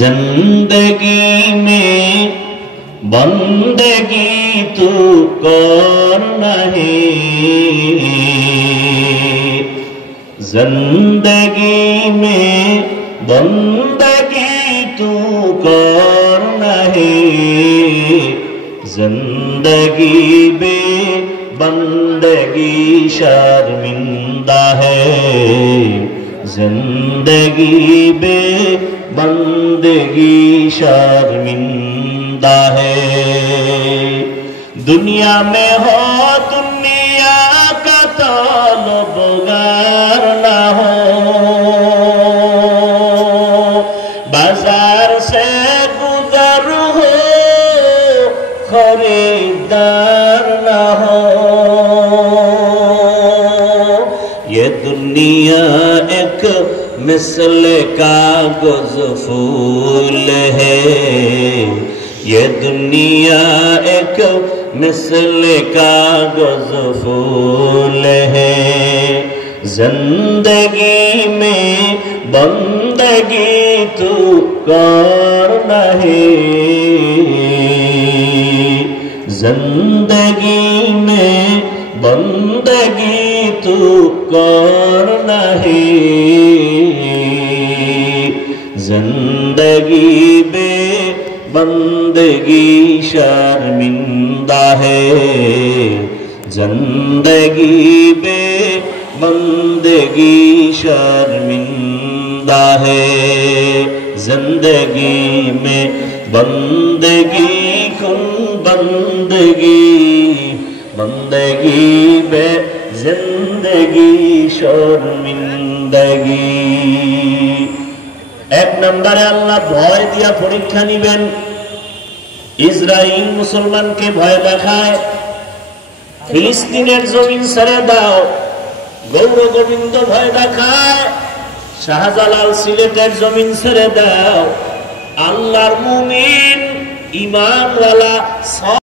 जिंदगी में बंदगी तू कर नहीं, जिंदगी में बंदगी तू कर नहीं, जिंदगी बे बंदगी शर्मिंदा है, जिंदगी बे बंदगी शर्मिंदा है। दुनिया में हो दुनिया का तलबगार ना हो, बाजार से गुजर हो खरीदार ना हो। ये दुनिया एक मिसल कागज फूल है, ये दुनिया एक मिसल कागज फूल है, जिंदगी में बंदगी तू कर नहीं, जिंदगी में बंदगी तू कर नहीं, जिंदगी बे बंदगी शर्मिंदा है, जिंदगी बे बंदगी शर्मिंदा है। जिंदगी में बंदगी कुन बंदगी, बंदगी बे जिंदगी शर्मिंदगी। एक नंबरे अल्लाह भय दिया परीक्षा निबेन। इजराइल मुसलमान के भय देखाय, फिलिस्तीनेर जमीन ছেড়ে দাও, গৌর গোবিন্দ ভয় দেখায়, শাহজালাল সিলেটের জমিন ছেড়ে দাও। আল্লাহর মুমিন ঈমানওয়ালা